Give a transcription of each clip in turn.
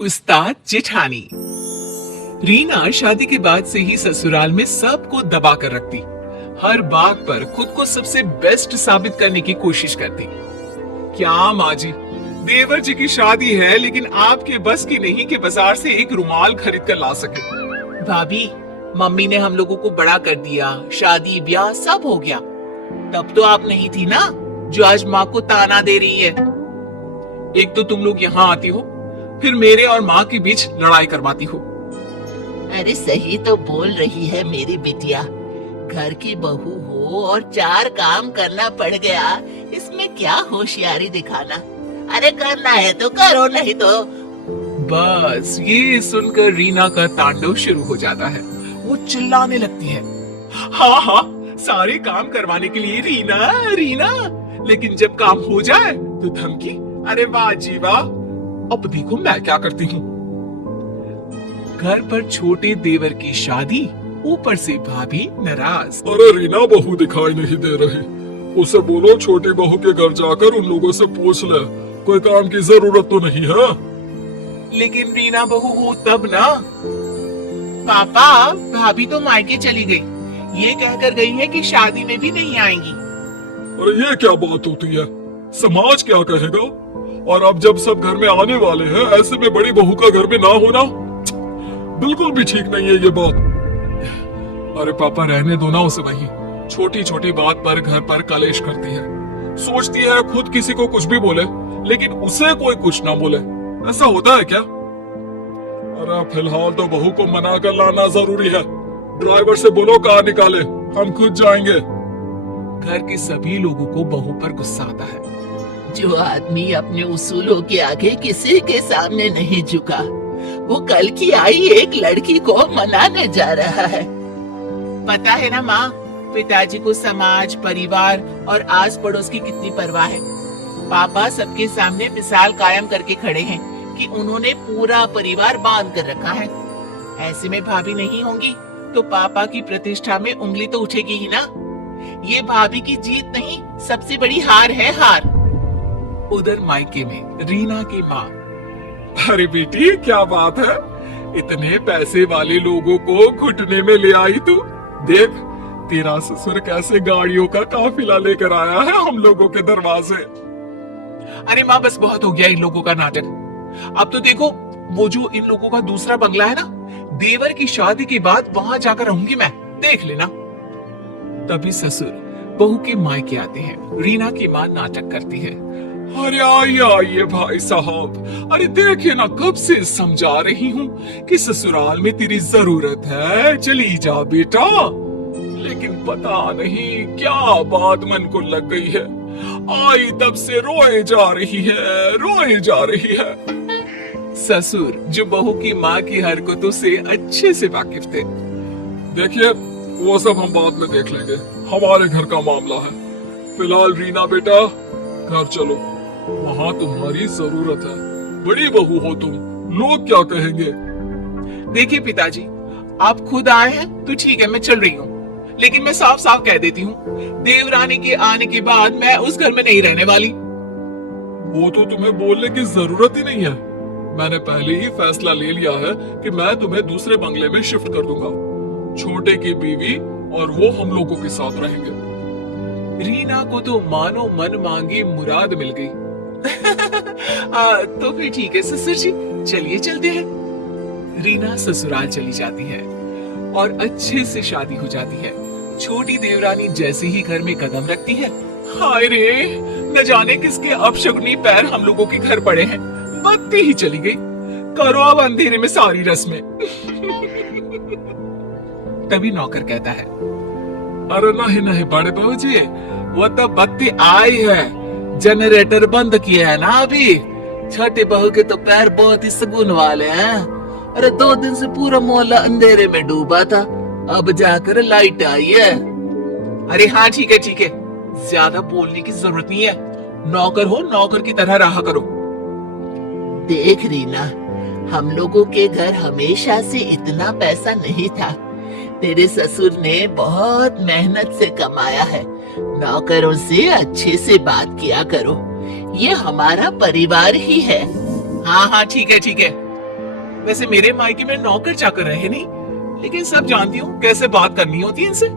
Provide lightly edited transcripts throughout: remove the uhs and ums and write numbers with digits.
उस्ताद जेठानी। रीना शादी के बाद से ही ससुराल में सबको दबा कर रखती। हर बात पर खुद को सबसे बेस्ट साबित करने की कोशिश करती। क्या माँ जी, देवर जी की शादी है लेकिन आपके बस की नहीं कि बाजार से एक रुमाल खरीद कर ला सके। भाभी, मम्मी ने हम लोगों को बड़ा कर दिया, शादी ब्याह सब हो गया। तब तो आप नहीं थी ना जो आज माँ को ताना दे रही है। एक तो तुम लोग यहाँ आती हो, फिर मेरे और माँ के बीच लड़ाई करवाती हो। अरे सही तो बोल रही है मेरी बिटिया। घर की बहू हो और 4 काम करना पड़ गया, इसमें क्या होशियारी दिखाना। अरे करना है तो करो, नहीं तो। बस ये सुनकर रीना का तांडव शुरू हो जाता है। वो चिल्लाने लगती है, हाँ हाँ, सारे काम करवाने के लिए रीना रीना, लेकिन जब काम हो जाए तो धमकी। अरे वाह जी वाह, अब देखो मैं क्या करती हूँ। घर पर छोटे देवर की शादी, ऊपर से भाभी नाराज। अरे रीना बहू दिखाई नहीं दे रही, उसे बोलो छोटी बहू के घर जाकर उन लोगों से पूछ ले, कोई काम की जरूरत तो नहीं है। लेकिन रीना बहू हो तब ना। पापा, भाभी तो मायके चली गई, ये कहकर गई है कि शादी में भी नहीं आएंगी। अरे ये क्या बात होती है, समाज क्या कहेगा। और अब जब सब घर में आने वाले हैं, ऐसे में बड़ी बहू का घर में ना होना बिल्कुल भी ठीक नहीं है ये बात। अरे पापा रहने दो ना उसे, वही छोटी छोटी बात पर घर पर कलेश करती है। सोचती है खुद किसी को कुछ भी बोले लेकिन उसे कोई कुछ ना बोले। ऐसा होता है क्या? अरे फिलहाल तो बहू को मना कर लाना जरूरी है। ड्राइवर से बोलो कार निकाले, हम खुद जाएंगे। घर के सभी लोगों को बहू पर गुस्सा आता है। जो आदमी अपने उसूलों के आगे किसी के सामने नहीं झुका, वो कल की आई एक लड़की को मनाने जा रहा है। पता है ना माँ, पिताजी को समाज, परिवार और आस पड़ोस की कितनी परवाह है। पापा सबके सामने मिसाल कायम करके खड़े हैं कि उन्होंने पूरा परिवार बांध कर रखा है। ऐसे में भाभी नहीं होंगी तो पापा की प्रतिष्ठा में उंगली तो उठेगी ही ना। ये भाभी की जीत नहीं, सबसे बड़ी हार है, हार। उधर मायके में रीना की माँ, अरे बेटी क्या बात है, इतने पैसे वाले लोगों को घुटने में ले आई तू। देख तेरा ससुर कैसे गाड़ियों का काफिला लेकर आया है हम लोगों के दरवाजे। अरे माँ बस बहुत हो गया इन लोगों का नाटक। अब तो देखो, वो जो इन लोगों का दूसरा बंगला है ना, देवर की शादी के बाद वहां जाकर रहूंगी मैं, देख लेना। तभी ससुर बहू के मायके आते हैं। रीना की माँ नाटक करती है, अरे आइए आइए भाई साहब, अरे देखिए ना कब से समझा रही हूँ कि ससुराल में तेरी जरूरत है, चली जा बेटा। लेकिन पता नहीं क्या बात मन को लग गई है, आई तब से रोए जा रही है, रोए जा रही है। ससुर जो बहू की माँ की हरकतों से अच्छे से वाकिफ थे। देखिए वो सब हम बाद में देख लेंगे, हमारे घर का मामला है। फिलहाल रीना बेटा घर चलो, वहाँ तुम्हारी जरूरत है। बड़ी बहू हो तुम, लोग क्या कहेंगे। देखिए पिताजी, आप खुद आए हैं तो ठीक है, मैं चल रही हूँ, लेकिन मैं साफ साफ कह देती हूँ, देवरानी के आने के बाद मैं उस घर में नहीं रहने वाली। वो तो तुम्हें बोलने की जरूरत ही नहीं है, मैंने पहले ही फैसला ले लिया है कि मैं तुम्हें दूसरे बंगले में शिफ्ट कर दूंगा। छोटे की बीवी और वो हम लोगों के साथ रहेंगे। रीना को तो मानो मन मांगी मुराद मिल गई। तो फिर ठीक है ससुर जी, चलिए चलते हैं। रीना ससुराल चली जाती है और अच्छे से शादी हो जाती है। छोटी देवरानी जैसे ही घर में कदम रखती है, हाय रे, न जाने किसके अपशगुनी पैर हम लोगों के घर पड़े हैं। बत्ती ही चली गई, करो अब अंधेरे में सारी रस्में। तभी नौकर कहता है, अरे नहीं नहीं बड़े बहू जी, वो तो बत्ती आई है, जनरेटर बंद किया है ना अभी। छोटे बहू के तो पैर बहुत ही सगुन वाले हैं। अरे 2 दिन से पूरा मोहल्ला अंधेरे में डूबा था, अब जाकर लाइट आई है। अरे हाँ ठीक है ठीक है, ज्यादा बोलने की जरूरत नहीं है। नौकर हो, नौकर की तरह रहा करो। देख रीना, हम लोगों के घर हमेशा से इतना पैसा नहीं था। तेरे ससुर ने बहुत मेहनत से कमाया है। नौकरों से अच्छे से बात किया करो, ये हमारा परिवार ही है। हाँ हाँ ठीक है ठीक है, वैसे मेरे मायके में नौकर चाकर रहे नहीं, लेकिन सब जानती हूँ कैसे बात करनी होती है इनसे।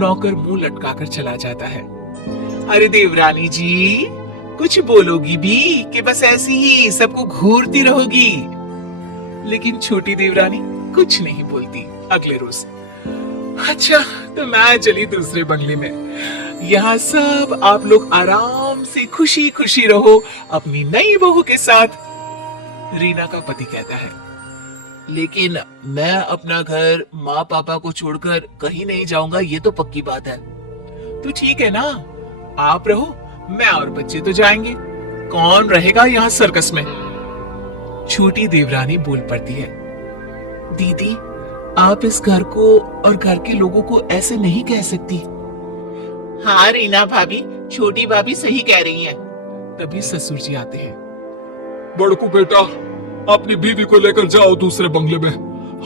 नौकर मुंह लटकाकर चला जाता है। अरे देवरानी जी, कुछ बोलोगी भी कि बस ऐसी ही सबको घूरती रहोगी? लेकिन छोटी देवरानी कुछ नहीं बोलती। अगले रोज, अच्छा तो मैं चली दूसरे बंगले में। यहाँ सब आप लोग आराम से खुशी खुशी रहो अपनी नई बहू के साथ। रीना का पति कहता है, लेकिन मैं अपना घर माँ पापा को छोड़कर कहीं नहीं जाऊंगा, ये तो पक्की बात है। तो ठीक है ना, आप रहो, मैं और बच्चे तो जाएंगे। कौन रहेगा यहाँ सर्कस में? छोटी देवरानी बोल पड़ती है, दीदी आप इस घर को और घर के लोगों को ऐसे नहीं कह सकती। हाँ रीना भाभी, छोटी भाभी सही कह रही हैं। तभी ससुर जी आते हैं। बड़कू बेटा, अपनी बीवी को लेकर जाओ दूसरे बंगले में,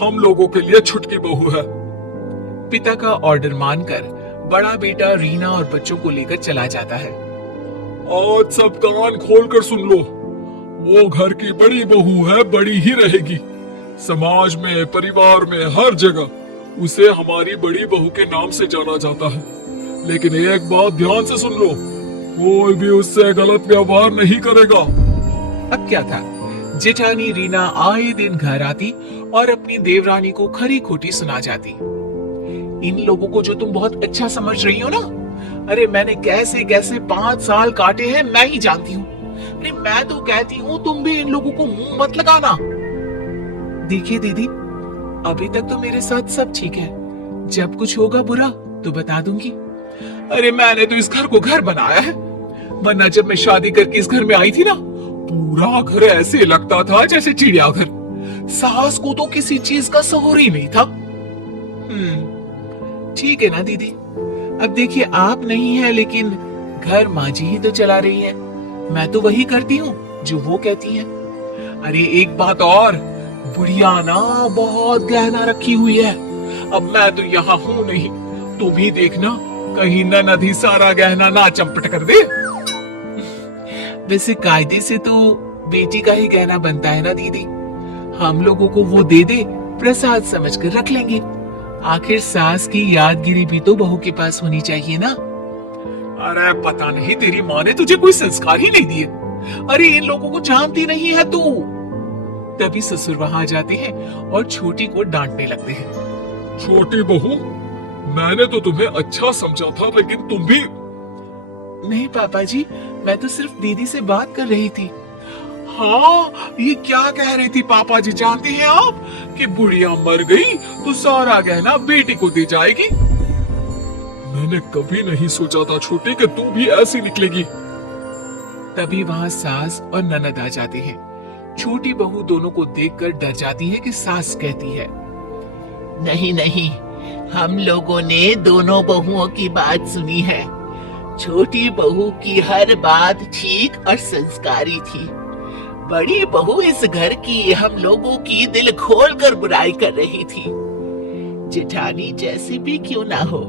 हम लोगों के लिए छुटकी बहू है। पिता का ऑर्डर मानकर बड़ा बेटा रीना और बच्चों को लेकर चला जाता है। आज सब कान खोलकर सुन लो, वो घर की बड़ी बहू है, बड़ी ही रहेगी। समाज में, परिवार में, हर जगह उसे हमारी बड़ी बहू के नाम से जाना जाता है। लेकिन एक बात ध्यान से सुन लो, कोई भी उससे गलत व्यवहार नहीं करेगा। अब क्या था, जेठानी रीना आए दिन घर आती और अपनी देवरानी को खरी खोटी सुना जाती। इन लोगों को जो तुम बहुत अच्छा समझ रही हो ना, अरे मैंने कैसे कैसे 5 साल काटे हैं मैं ही जानती हूँ। अरे मैं तो कहती हूँ तुम भी इन लोगों को मुंह मत लगाना। देखिए दीदी, अभी तक तो मेरे साथ सब ठीक है, जब कुछ होगा बुरा तो बता दूंगी। अरे मैंने तो इस घर को घर बनाया है, वरना जब मैं शादी करके इस घर में आई थी ना, पूरा घर ऐसे लगता था जैसे चिड़ियाघर। सास को तो किसी चीज का शौर ही नहीं था। ठीक है ना दीदी, अब देखिए आप नहीं है, लेकिन घर माँ जी ही तो चला रही है, मैं तो वही करती हूँ जो वो कहती है। अरे एक बात और, बुढ़िया ना बहुत गहना रखी हुई है। अब मैं तो यहाँ हूँ नहीं, तुम ही देखना कहीं ननद ही सारा गहना ना चंपट कर दे। वैसे कायदे से तो बेटी का ही गहना बनता है ना दीदी, हम लोगों को वो दे दे, प्रसाद समझकर रख लेंगे। आखिर सास की यादगिरी भी तो बहू के पास होनी चाहिए ना। अरे पता नहीं तेरी माँ ने तुझे कोई संस्कार ही नहीं दिए। अरे इन लोगों को जानती नहीं है तू। तभी ससुर वहां आ जाते हैं और छोटी को डांटने लगते हैं। छोटी बहू, मैंने तो तुम्हें अच्छा समझा था, लेकिन तुम भी। नहीं पापा जी, मैं तो सिर्फ दीदी से बात कर रही थी। हाँ, ये क्या कह रही थी पापा जी जानते हैं आप, कि बुढ़िया मर गई तो सारा गहना बेटी को दी जाएगी। मैंने कभी नहीं सोचा था छोटी कि तू भी ऐसी निकलेगी। तभी वहाँ सास और ननद आ जाते हैं। छोटी बहू दोनों को देखकर डर जाती है कि सास कहती है, नहीं नहीं, हम लोगों ने दोनों बहुओं की बात सुनी है। छोटी बहू की हर बात ठीक और संस्कारी थी। बड़ी बहू इस घर की हम लोगों की दिल खोल कर बुराई कर रही थी। जेठानी जैसी भी क्यों ना हो,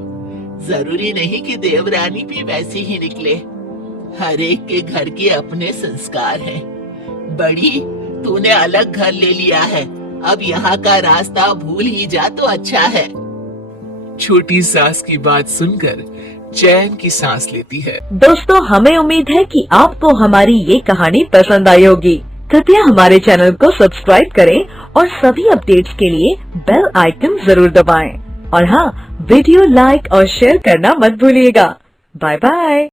जरूरी नहीं कि देवरानी भी वैसी ही निकले। हर एक के घर के अपने संस्कार हैं। बड़ी, तूने अलग घर ले लिया है, अब यहाँ का रास्ता भूल ही जा तो अच्छा है। छोटी सास की बात सुनकर चैन की सांस लेती है। दोस्तों, हमें उम्मीद है कि आपको हमारी ये कहानी पसंद आई होगी। कृपया हमारे चैनल को सब्सक्राइब करें और सभी अपडेट्स के लिए बेल आइकन जरूर दबाएं। और हाँ, वीडियो लाइक और शेयर करना मत भूलिएगा। Bye bye.